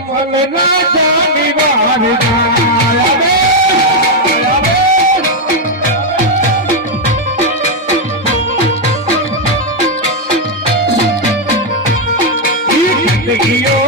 ભગવાન રાજા નિવાર જાય Thank you.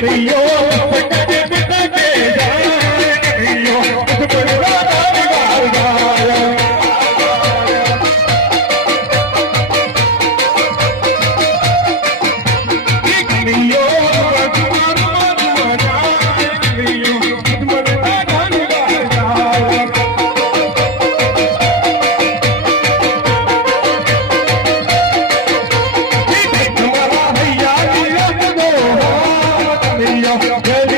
கையோ Yo, yo, yo,